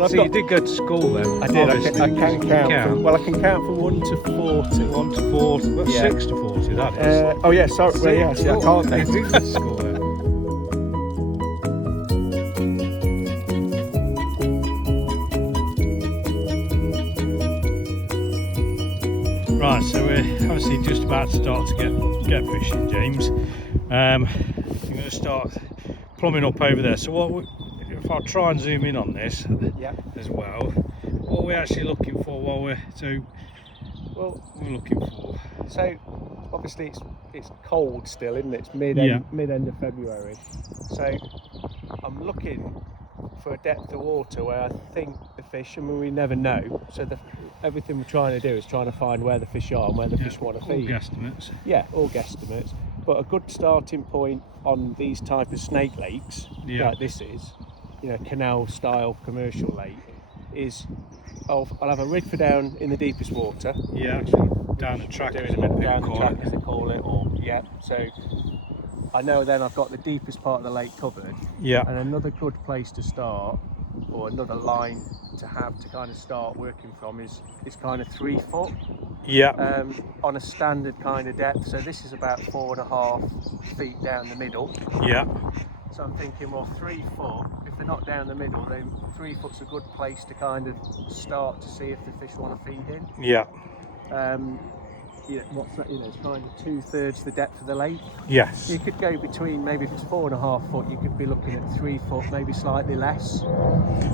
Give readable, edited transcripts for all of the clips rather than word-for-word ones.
Well, so you did go to school then? I did. Obviously, I can count. count. Well, I can count from 1 to 40. 1 to 40. Well, Yeah. 6 to 40. That is. Oh yeah, sorry. Well, yeah, see, I can't. You did go to school then. Right, so we're obviously just about to start to get fishing, James. I'm going to start plumbing up over there. So if I try and zoom in on this as well, what are we actually looking for while we're looking for? So obviously it's cold still, isn't it? It's mid-end of February. So I'm looking for a depth of water where I think the fish, I mean, we never know. So everything we're trying to do is trying to find where the fish are and where the fish want to feed. All guesstimates. Yeah, all guesstimates. But a good starting point on these type of snake lakes, like this is, canal style commercial lake, is I'll have a rig for down in the deepest water. Yeah, down the track, down the track as they call it, so I know then I've got the deepest part of the lake covered. Yeah. And another good place to start, or another line to have to kind of start working from is kind of 3 foot. Yeah. On a standard kind of depth. So this is about 4.5 feet down the middle. Yeah. So I'm thinking, well, 3 foot, if they're not down the middle, then 3 foot's a good place to kind of start to see if the fish want to feed in. Yeah. What's that? It's kind of 2/3 the depth of the lake. Yes. You could go between, maybe if it's 4.5 foot, you could be looking at 3 foot, maybe slightly less.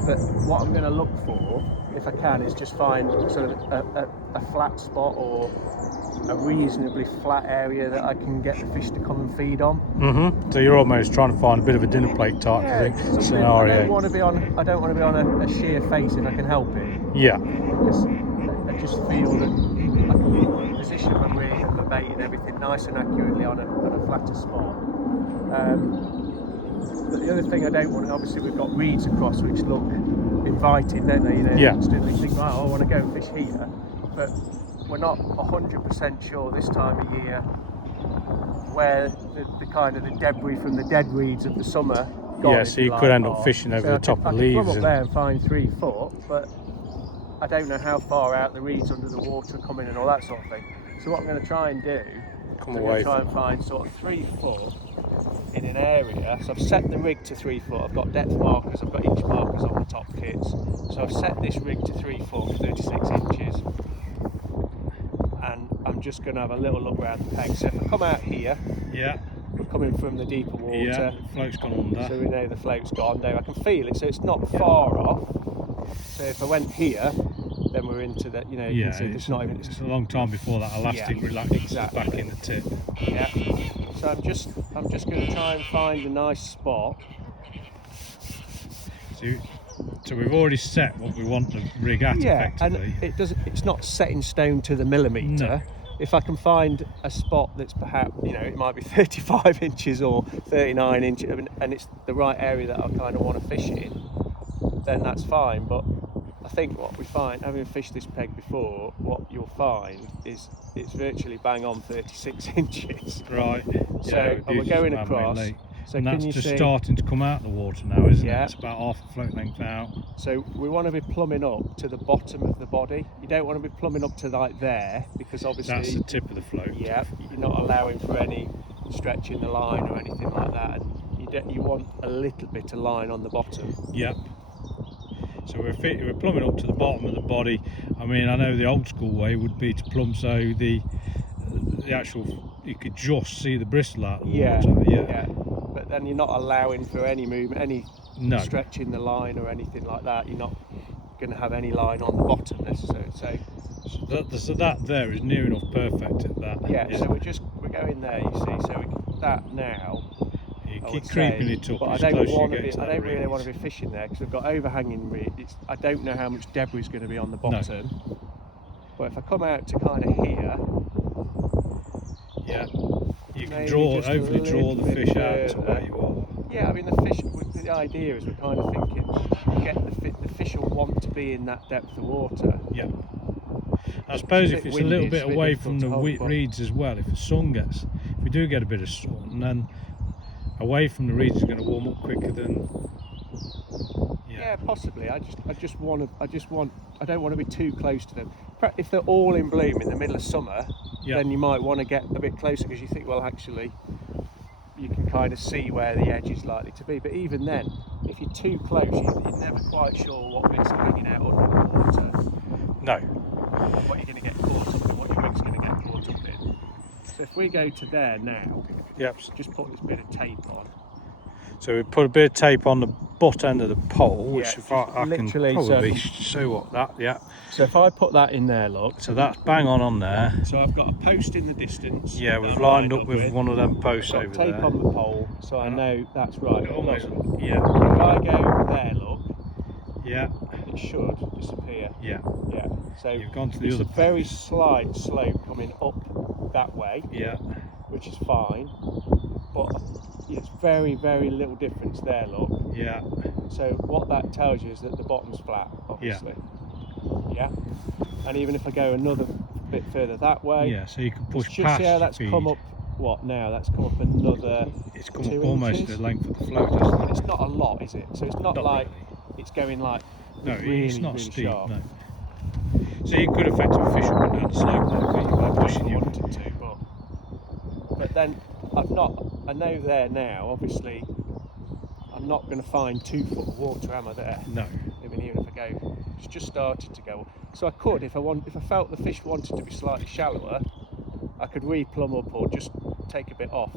But what I'm going to look for, if I can, is just find sort of a flat spot or a reasonably flat area that I can get the fish to come and feed on. So you're almost trying to find a bit of a dinner plate type scenario. I don't want to be on a sheer face if I can help it. Yeah. Because I just feel that I can position my rig and my bait and everything nice and accurately on a flatter spot. But the other thing I don't want, obviously we've got reeds across which look inviting, don't they? Instantly think, right, I want to go and fish here. But we're not 100% sure this time of year where the kind of the debris from the dead reeds of the summer got. Yeah, so you could end up fishing over the top of the leaves. I could come up there and find 3 foot, but I don't know how far out the reeds under the water are coming and all that sort of thing. So what I'm going to try and do, I'm going to try and find sort of 3 foot in an area. So I've set the rig to 3 foot. I've got depth markers, I've got inch markers on the top kits. So I've set this rig to 3 foot, 36 inches. And I'm just going to have a little look around the peg. So if I come out here, we're coming from the deeper water. Yeah, the float's gone under. So we know the float's gone there. I can feel it, so it's not far off. So if I went here, then we're into that. You can see it's not even. It's a long time before that elastic relaxes back in the tip. Yeah. So I'm just going to try and find a nice spot. So we've already set what we want the rig at effectively. And it's not set in stone to the millimetre. No. If I can find a spot that's perhaps, it might be 35 inches or 39 inches, and it's the right area that I kind of want to fish in, then that's fine. But I think what we find, having fished this peg before, what you'll find is it's virtually bang on 36 inches. Right. So we're going across. So and that's just starting to come out of the water now, isn't it? It's about half a float length out. So we want to be plumbing up to the bottom of the body. You don't want to be plumbing up to like there, because obviously that's the tip of the float. Yeah, you're not allowing for any stretching the line or anything like that. And you want a little bit of line on the bottom. Yep. So we're plumbing up to the bottom of the body. I mean, I know the old school way would be to plumb so the actual, you could just see the bristle out of the water. Yeah. But then you're not allowing for any movement, any stretching the line or anything like that. You're not going to have any line on the bottom necessarily. So that there is near enough perfect at that. Yeah. So we're going there. You see. So that now. You keep creeping it up. But I don't really want to be fishing there because we've got overhanging reeds. I don't know how much debris is going to be on the bottom. No. But if I come out to kind of here. Yeah. You can hopefully draw the fish out to where you are. Yeah, I mean the idea is we're kind of thinking the fish will want to be in that depth of water. Yeah. I suppose if it's a little bit away from the reeds as well, if we do get a bit of sun, then away from the reeds is going to warm up quicker than Yeah, possibly. I don't want to be too close to them. If they're all in bloom in the middle of summer, then you might want to get a bit closer because you think, well, actually, you can kind of see where the edge is likely to be. But even then, if you're too close, you're never quite sure what bit's hanging out under the water. No. And what you're going to get caught up in, what your rig's going to get caught up in. So if we go to there now, just put this bit of tape on. So we put a bit of tape on the butt end of the pole, which if I can probably show what that, So if I put that in there, look. So that's bang on there. So I've got a post in the distance. Yeah, we've lined up with one of them posts over there. Tape on the pole, so I know that's right. Almost, If I go there, look. Yeah. It should disappear. Yeah. Yeah. So you've gone to the other post. Very slight slope coming up that way. Yeah. Which is fine, but it's very, very little difference there, look. Yeah. So what that tells you is that the bottom's flat, obviously. Yeah. And even if I go another bit further that way. Yeah, so you can push past. Just see how that's come up. What now? That's come up another. It's come up almost the length of the float, isn't it? And it's not a lot, is it? So it's not like it's going like. No, really, it's not really steep. Sharp. No. So you could effectively fish up and down the slope there, but you are pushing you. Wanted to, but then I know there now, obviously, I'm not going to find 2 foot of water, am I there? No. I mean, even if I go, it's just started to go. So I could, if I felt the fish wanted to be slightly shallower, I could re-plumb up or just take a bit off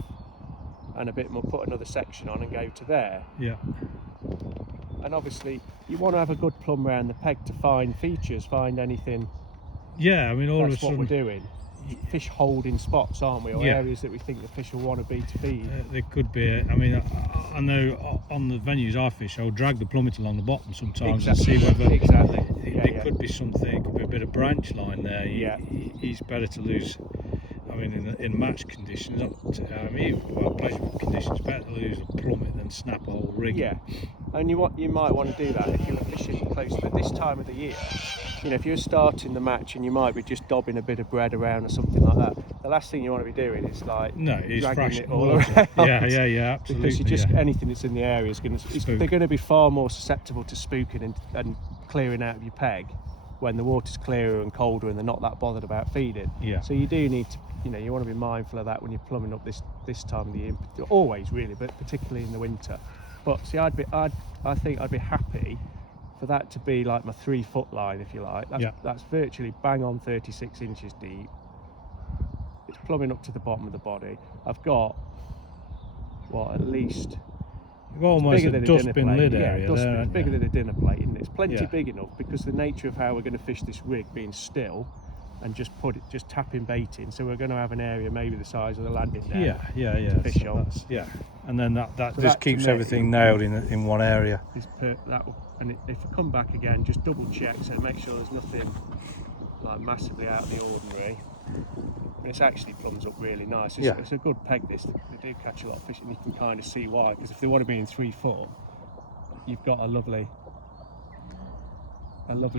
and a bit more, put another section on and go to there. Yeah. And obviously, you want to have a good plumb round the peg to find features, find anything. Yeah, I mean, all of a sudden. That's what we're doing. Fish holding spots, aren't we? Or areas that we think the fish will want to be to feed. There could be. I mean, I know on the venues I fish, I'll drag the plummet along the bottom sometimes and see whether there could be something. It could be a bit of branch line there. It's better to lose. I mean, in match conditions, even pleasurable conditions, better to lose a plummet than snap a whole rig. Yeah, and you might want to do that if you're fishing close. But this time of the year, you know, if you're starting the match and you might be just dobbing a bit of bread around or something like that, the last thing you want to be doing is like dragging it all around. Yeah, absolutely. Because you just anything that's in the area is they're going to be far more susceptible to spooking and clearing out of your peg when the water's clearer and colder and they're not that bothered about feeding. Yeah. So you do need to, you know, you want to be mindful of that when you're plumbing up this time of the year. Always really, but particularly in the winter. But see, I think I'd be happy for that to be like my 3 foot line, if you like. That's virtually bang on 36 inches deep. It's plumbing up to the bottom of the body. I've got at least. You've got almost a dustbin lid area there. It's bigger than a dinner plate, isn't it? It's plenty big enough because the nature of how we're going to fish this rig being still and just tapping bait in. So we're going to have an area maybe the size of the landing net. To fish on. And then that so just keeps everything nailed in one area. And if I come back again, just double check so make sure there's nothing like massively out of the ordinary. And it's actually plums up really nice. It's a good peg. They do catch a lot of fish, and you can kind of see why. Because if they want to be in 3 foot, you've got a lovely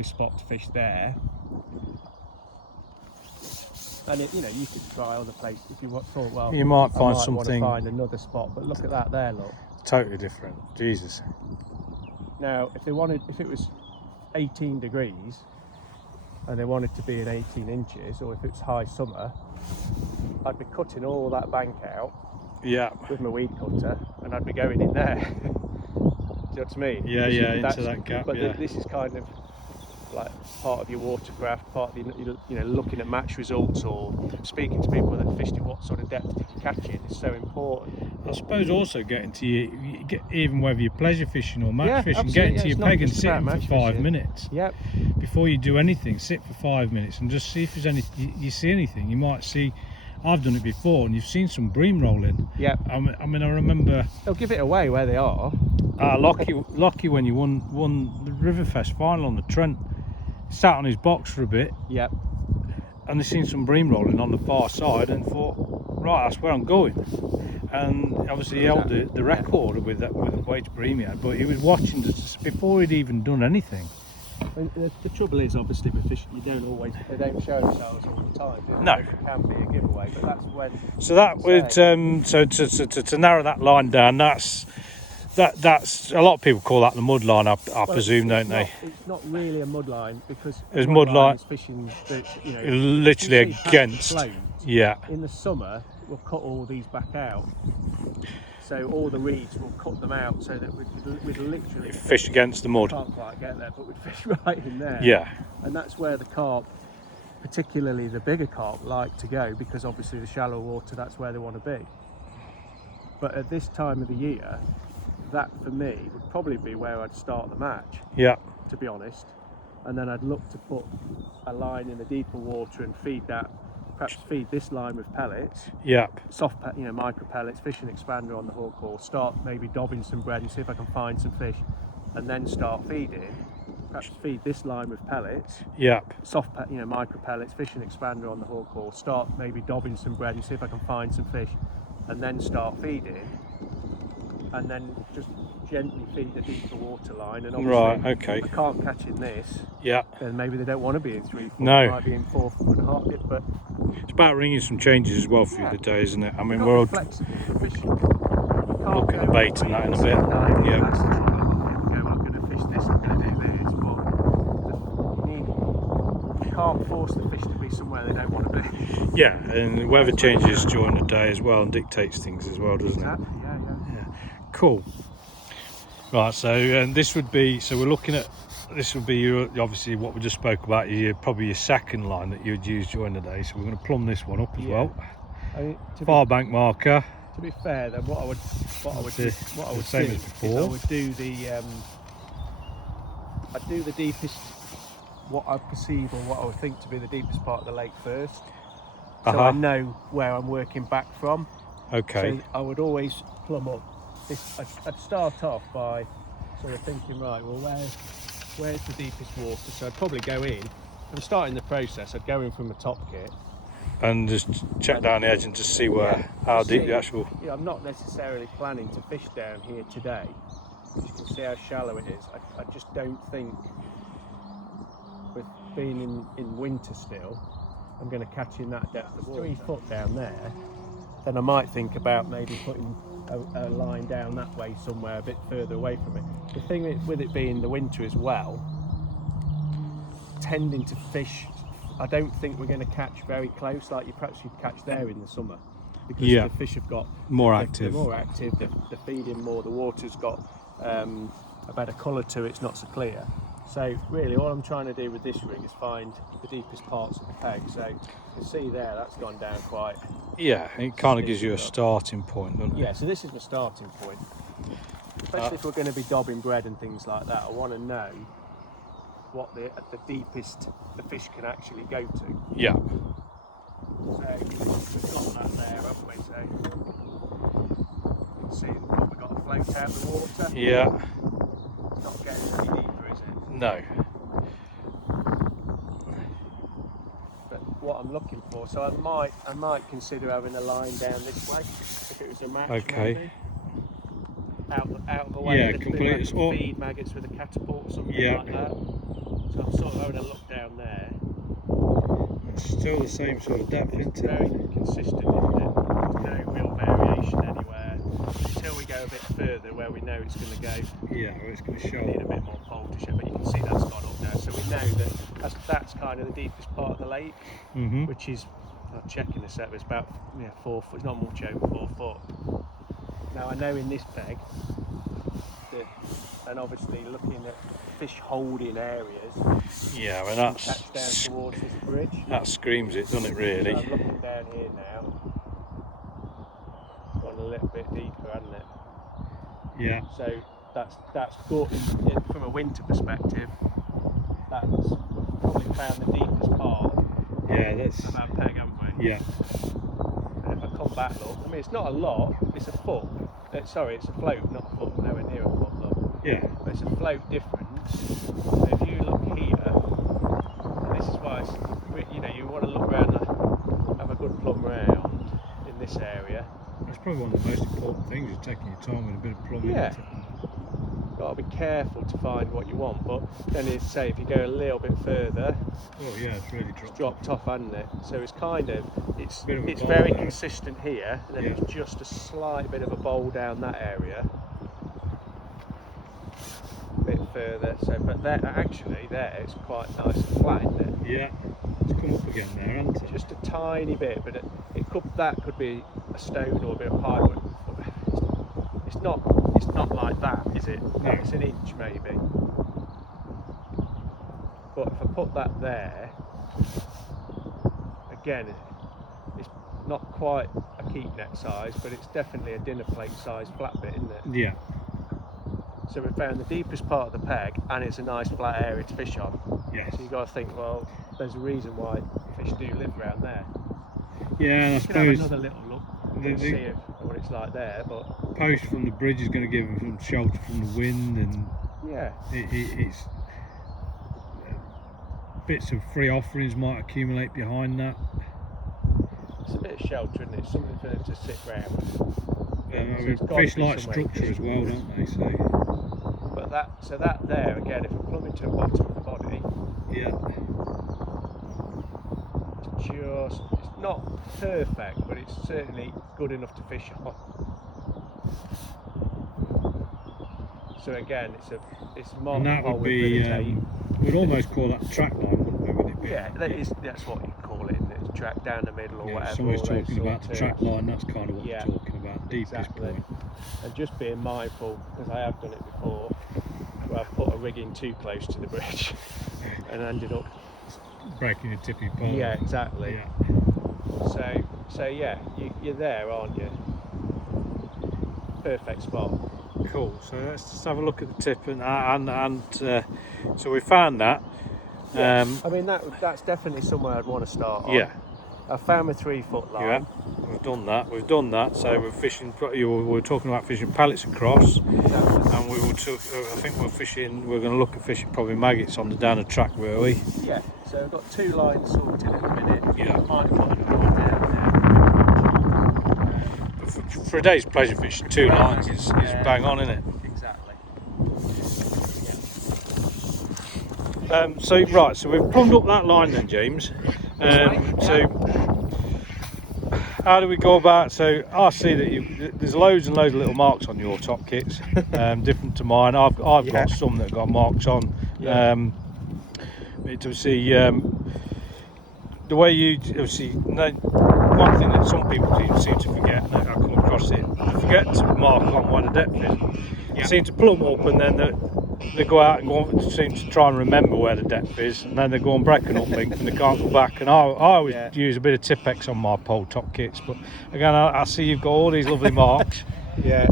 spot to fish there. And you could try other places if you thought, well, you might find want to something. Find another spot, but look at that there. Look, totally different. Jesus. Now, if it was 18 degrees. And they wanted to be in 18 inches, or if it's high summer, I'd be cutting all that bank out with my weed cutter, and I'd be going in there. Do you know what I mean? Into that gap. But this is kind of like part of your watercraft, part of looking at match results or speaking to people that fished at what sort of depth did you catch it. It's so important. I suppose also getting to even whether you're pleasure fishing or match fishing, getting to your peg and sitting for 5 minutes. Yep. Before you do anything, sit for 5 minutes and just see if there's you see anything. You might see. I've done it before, and you've seen some bream rolling. Yeah. I mean, I remember. They'll give it away where they are. Lockie when you won the Riverfest final on the Trent, sat on his box for a bit. Yep. And they seen some bream rolling on the far side and thought, right, that's where I'm going. And obviously he held the record with the weight bream he had, but he was watching this before he'd even done anything. The trouble is, obviously, with fishing, they don't show themselves all the time. No. It can be a giveaway, but that's when. So that would to narrow that line down. That's that's a lot of people call that the mud line. I presume, don't they? It's not really a mud line because There's mud line is fishing that, you know, literally against. Yeah. In the summer, we'll cut all these back out. So all the reeds, we'll cut them out so that we'd literally fish against the mud. Can't quite get there, but we'd fish right in there. Yeah. And that's where the carp, particularly the bigger carp, like to go, because obviously the shallow water, that's where they want to be. But at this time of the year, that for me would probably be where I'd start the match. Yeah. To be honest. And then I'd look to put a line in the deeper water and feed that, perhaps feed this line with pellets. Yeah. Soft, you know, micro pellets, fishing expander on the hook, or start maybe dobbing some bread and see if I can find some fish, and then start feeding. Perhaps feed this line with pellets. Yeah. Soft, you know, micro pellets, fishing expander on the hook, or start maybe dobbing some bread and see if I can find some fish, and then start feeding, and then just gently feed the deeper water line. And obviously, right, okay. I can't catch in this. Yeah. Then maybe they don't want to be in 3 foot. No. They might be in 4 foot and a half. But it's about ringing some changes as well through the day, isn't it? I mean, we're all flexible for fishing. Look at the bait and that in a bit. Yeah. That's the trouble. I'm going to fish this, I'm going to do this, but you can't force the fish to be somewhere they don't want to be. Yeah, and the weather changes during the day as well and dictates things as well, doesn't exactly. it? Yeah. Cool. Right, so this would be, so we're looking at, this would be your, obviously what we just spoke about, probably your second line that you'd use during the day. So we're going to plumb this one up as well. I mean, Far bank marker. To be fair, then what I would do is I would do I'd do the deepest, what I perceive or what I would think to be the deepest part of the lake first, so I know where I'm working back from. Okay. So I would always plumb up this. I'd start off by sort of thinking, right, well, where's the deepest water? So I'd probably go in. I'm starting the process. I'd go in from the top kit and just check down the edge and just see how deep the actual. Yeah, I'm not necessarily planning to fish down here today. You can see how shallow it is. I just don't think, with being in winter still, I'm going to catch in that depth of water. 3 foot down there, then I might think about maybe putting a line down that way somewhere a bit further away from it. The thing with it being the winter as well, tending to fish, I don't think we're going to catch very close like you'd catch there in the summer, because the fish have got more active. They're more active, they're feeding more, the water's got a better colour to it, it's not so clear. So really all I'm trying to do with this rig is find the deepest parts of the peg. So you can see there, that's gone down quite. Yeah, it kind of gives you a starting point, doesn't it? Yeah, so this is my starting point. Especially if we're going to be dobbing bread and things like that, I want to know what the deepest the fish can actually go to. Yeah. So we've got that there, haven't we? So you can see we've probably got a float out the water. Yeah. It's not getting any deeper, is it? No. But what I'm looking for, so I might consider having a line down this way if it was a match. Okay. Maybe. Out of the way. Yeah, a little completely. bit like feed maggots with a catapult or something like that. So I'm sort of having a look down there. It's still the same sort of depth, isn't it? Very consistent, isn't it? There's no real variation anywhere until we go a bit further where we know it's going to go. Yeah, it's going to show. Need a bit more fold to show, but you can see that's gone up now. So we know that that's kind of the deepest part of the lake, which is, I'm checking this out, it's about 4 foot. It's not much over 4 foot. Now I know in this peg, and obviously looking at fish holding areas. Yeah, well that's catch down towards this bridge. That screams it, doesn't it? Really. So I'm looking down here now. Gone a little bit deeper, hasn't it? Yeah. So that's good from a winter perspective. That's we've probably found the deepest part. Yeah, that's of that peg, haven't we? Yeah. And if I come back, look, I mean it's not a lot. It's a foot. Sorry, it's a float, not a foot. Nowhere near a foot. Look. Yeah. But it's a float difference. So if you look here, and this is why you want to look around, have a good plumb round in this area. That's probably one of the most important things, is taking your time with a bit of plumbing. Yeah. Got to be careful to find what you want, but then it's say if you go a little bit further. Oh yeah, it's really dropped off, hasn't it? So it's kind of it's very consistent here, and then it's just a slight bit of a bowl down that area. a bit further. So, but there, actually, there it's quite nice and flat, isn't it? Yeah, it's come up again there, hasn't it? Just a tiny bit, but that could be a stone or a bit of plywood. It's not like that, is it? No. It's an inch maybe. But if I put that there, again, it's not quite a keep net size, but it's definitely a dinner plate size flat bit, isn't it? Yeah. So we found the deepest part of the peg, and it's a nice flat area to fish on. Yes. So you've got to think, well, there's a reason why fish do live around there. Yeah, and I You can have suppose another little look and see what it's like there, but post from the bridge is going to give them some shelter from the wind, and yeah, it's bits of free offerings might accumulate behind that. it's a bit of shelter, isn't it? It's something for them to sit round. I mean, fish like structure as well, don't they? So. But that there again, if I plumb into the bottom of the body, Yeah. it's not perfect, but it's certainly good enough to fish on. So again, it's more. And that would be, we'd almost call that track line, wouldn't we? Would it be? Yeah, that's what you call it, isn't it? It's track down the middle or Yeah, whatever. somebody's all those talking about the sort of track terms. line, that's kind of what Yeah, we're talking about, deepest exactly. point. And just being mindful, because I have done it before, where I've put a rig in too close to the bridge and ended up Breaking a tipping pole. Yeah, exactly. Yeah. So yeah, you're there, aren't you? Perfect spot. Cool. So let's just have a look at the tip, and so we found that. Yeah. I mean that's definitely somewhere I'd want to start on. Yeah. I found my 3 foot line. Yeah. We've done that. So we're fishing. We were talking about fishing pellets across, and we will. I think we're fishing. We're going to look at fishing probably maggots on the down the track, were we? Yeah. So I've got 2 lines sorted at the minute. Yeah. Might put one down But for a day's pleasure fishing, 2 lines is bang on, isn't it? Exactly. So we've plumbed up that line then, James. So how do we go about? So I see that there's loads and loads of little marks on your top kits, different to mine. I've got some that got marks on. Yeah. To see the way you obviously. One thing that some people seem to forget, and I come across it, they forget to mark on where the depth is. They seem to plumb up, and then they go out and seem to try and remember where the depth is, and then they go and break an uplink and they can't go back. And I always use a bit of Tipex on my pole top kits, but again I see you've got all these lovely marks. Yeah.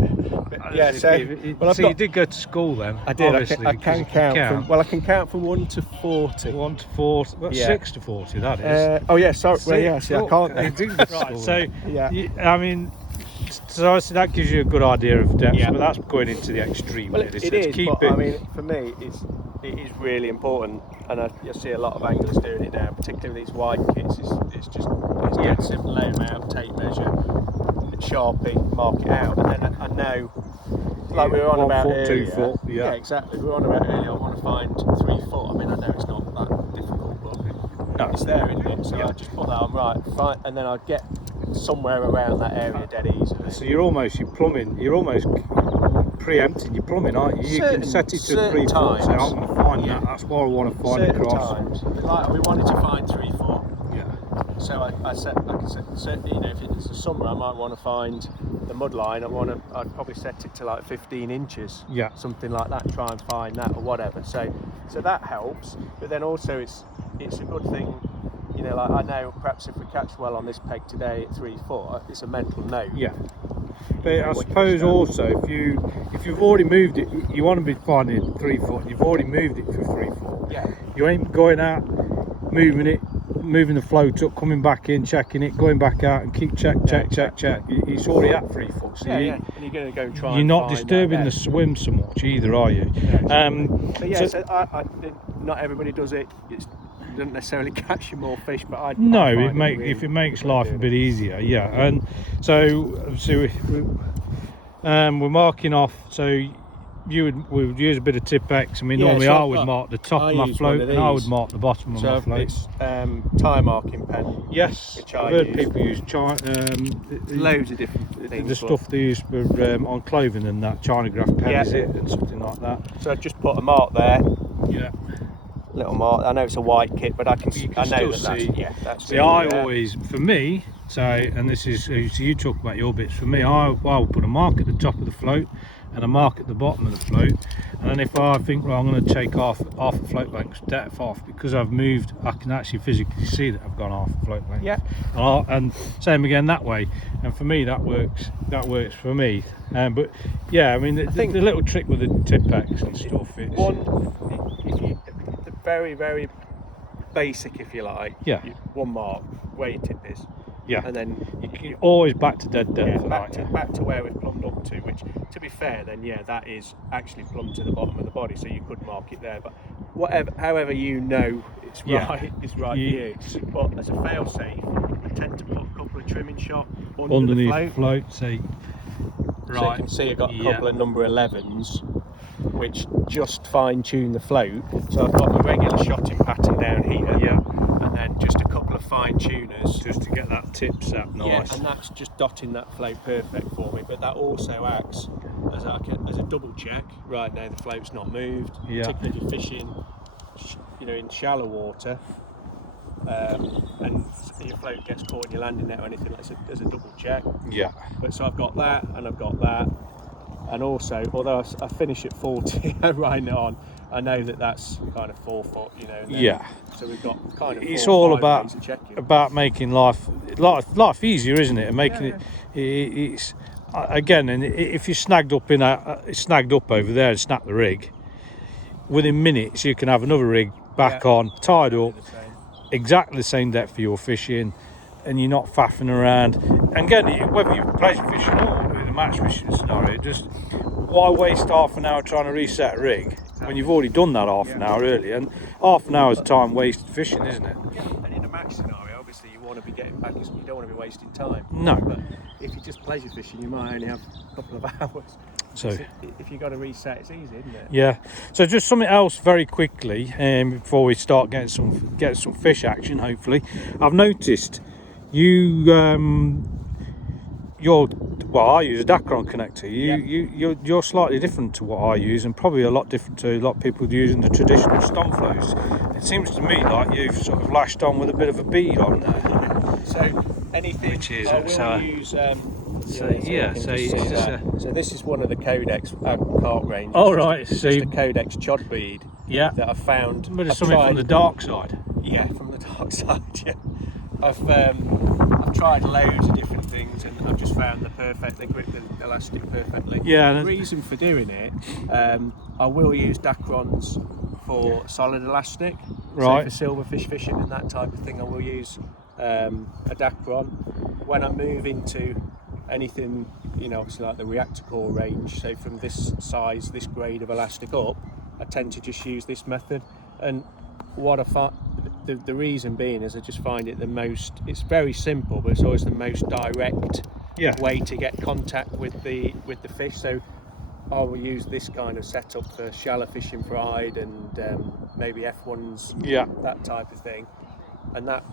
Yeah. You did go to school then. I did. Obviously, I can count. I can count from 1 to 40. 1 to 40. Well, 6 to 40. That is. Oh yeah. Sorry. Well, yeah. See, I can't. Right. So yeah. I mean. So obviously that gives you a good idea of depth, but that's going into the extreme. Well, it is, but I mean, for me, it is really important, and I see a lot of anglers doing it now, particularly these wide kits. It's dead simple, lay them out, tape measure, Sharpie, mark it out, and then I know, like we were on about 1 foot, earlier. 2 foot, yeah, exactly. We were on about earlier. I want to find 3 foot. I mean, I know it's not that difficult, but it's there, isn't it? So I just put that on right, and then I get somewhere around that area dead easily. So you're almost preempting your plumbing, aren't you? You can set it to 3 foot. So I'm going to find that. That's what I want to find across. Times, like we wanted to find 3 foot. Yeah. So I set, like I said, you know, if it's the summer, I might want to find the mud line. I'd probably set it to like 15 inches. Yeah. Something like that. Try and find that or whatever. So that helps. But then also it's a good thing. You know, like I know perhaps if we catch well on this peg today at 3 foot, it's a mental note. Yeah. But I suppose also if you've already moved it, you want to be finding 3 foot. You've already moved it for 3 foot. Yeah. You ain't going out, moving the float up, coming back in, checking it, going back out, and keep check. It's already at 3 foot. So And you're going to go and try. You're not disturbing the swim so much either, are you? Yeah. So not everybody does it. It doesn't necessarily catch you more fish, but if it makes life a bit easier, yeah. And so we're marking off. So we would use a bit of Tipp-Ex. I mean, Yeah, normally so I would mark the top of my float, and I would mark the bottom of my float. It's tire marking pen. Yes, which I've I heard use. people use Loads of different things. the stuff they use for on clothing and that, Chinograph pen, Yeah. is it, and something like that. So I just put a mark there. Yeah. Little mark. I know it's a white kit, but I know still that see. that's See, I always, for me, so, and this is, so you talk about your bits. For me, I will put a mark at the top of the float and a mark at the bottom of the float, and then if I think, well, I'm going to take half a float length depth off, because I've moved, I can actually physically see that I've gone half a float length. Yeah. And same again that way, and for me that works for me. But yeah, I mean, the little trick with the Tipp-Ex and stuff, it's the very, very basic, if you like. Yeah. One mark where your tip is. Yeah. And then you always back to dead depth. Yeah, back to where we've plumbed up to, which, to be fair, then that is actually plumbed to the bottom of the body, so you could mark it there. But however it's right, it's right for you. But as a fail-safe, I tend to put a couple of trimming shot underneath the float. See, right. So you can see I've got a couple of number 11s, which just fine-tune the float. So I've got my regular shotting pattern down here. Yeah. And then just a couple of fine tuners just to get that tip sap nice. Yeah, and that's just dotting that float perfect for me. But that also acts as a double check. Right now the float's not moved, particularly if you're fishing, in shallow water, and your float gets caught in your landing net or anything. There's a double check. Yeah. But so I've got that, and I've got that, and also, although I finish at 40 right now on, I know that's kind of 4 foot, Yeah. So we've got kind of. It's all about making life easier, isn't it? And making it's again. And if you're snagged up over there and snap the rig, within minutes you can have another rig back on, tied up, exactly the same depth for your fishing, and you're not faffing around. And again, whether you're pleasure fishing or in a match fishing scenario, just why waste half an hour trying to reset a rig when you've already done that half an hour earlier? And half an hour's time wasted fishing, isn't it? Yeah, and in a match scenario, obviously you want to be getting back, because you don't want to be wasting time. No. But if you're just pleasure fishing, you might only have a couple of hours. So if you've got to reset, it's easy, isn't it? Yeah. So just something else very quickly, before we start getting some fish action, hopefully. I've noticed I use a Dacron connector. You're slightly different to what I use, and probably a lot different to a lot of people using the traditional stomp flows. It seems to me like you've sort of lashed on with a bit of a bead on there. So anything, which is I will use. So this is one of the Codex cart range. Oh right, just a Codex chod bead. Yeah. That I found. But it's something from the dark side. Yeah, from the dark side. Yeah. I've tried loads of different things, and I've just found they grip the elastic perfectly. Yeah. The reason for doing it, I will use Dacrons for solid elastic. Right. So for silverfish fishing and that type of thing, I will use a Dacron. When I move into anything, obviously like the Reactacore range, so from this size, this grade of elastic up, I tend to just use this method. And what I find, the reason being is I just find it it's very simple, but it's always the most direct way to get contact with the fish. So I will use this kind of setup for shallow fishing fried and maybe F1s, that type of thing. And that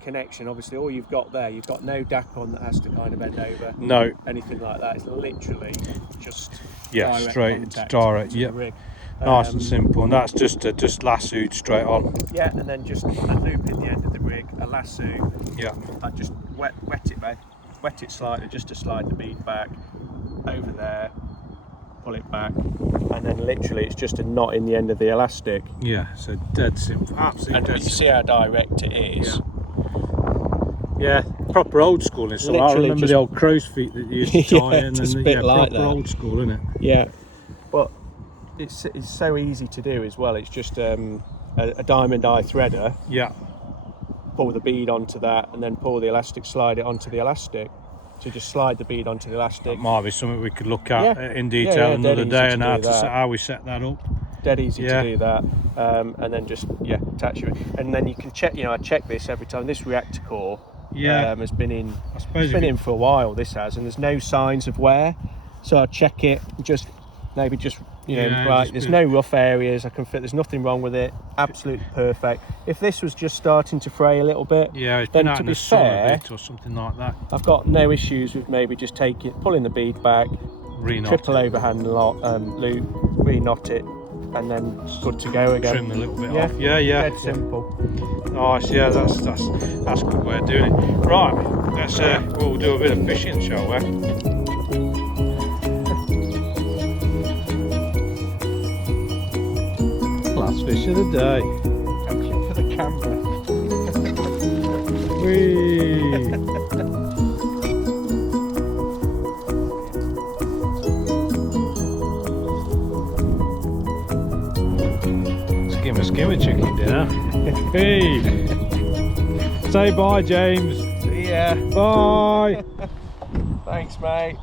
connection, obviously, all you've got there, you've got no Dacron that has to kind of bend over. No. Anything like that. It's literally just straight, direct. Yeah. Nice and simple, and that's just lassoed straight on. Yeah, and then just a loop in the end of the rig, a lasso. Yeah. I just wet it slightly, just to slide the bead back over there, pull it back, and then literally it's just a knot in the end of the elastic. Yeah, so dead simple, absolutely. And dead you simple. see how direct it is. Yeah, proper old school in some. I remember the old crow's feet that you used to tie in, it's and a bit like proper that. old school, isn't it? Yeah, but it's so easy to do as well. It's just a diamond eye threader. Yeah. Pull the bead onto that, and then pull the elastic, slide it onto the elastic. So just slide the bead onto the elastic. That might be something we could look at in detail another day, and how we set that up. Dead easy to do that, and then just attach it, and then you can check. I check this every time. This Reactacore has been in. In for a while. This has, and there's no signs of wear. So I check it, just maybe just, you know, Yeah, right, just there's be- no rough areas, I can fit, there's nothing wrong with it, absolutely perfect. If this was just starting to fray a little bit, Yeah, it's then been out to in be the sun a fair, bit or something like that. I've got no issues with maybe just pulling the bead back, Reknot triple it. overhand loop, re-knot it, and then it's good to go again. Trim a little bit Yeah, off. Yeah, yeah. Dead simple. Nice. Yeah, that's a good way of doing it. Right, let's we'll do a bit of fishing, shall we? Last fish of the day. Catch it for the camera. Whee! Skimmer chicken dinner. Hey! Say bye, James. See ya. Bye! Thanks, mate.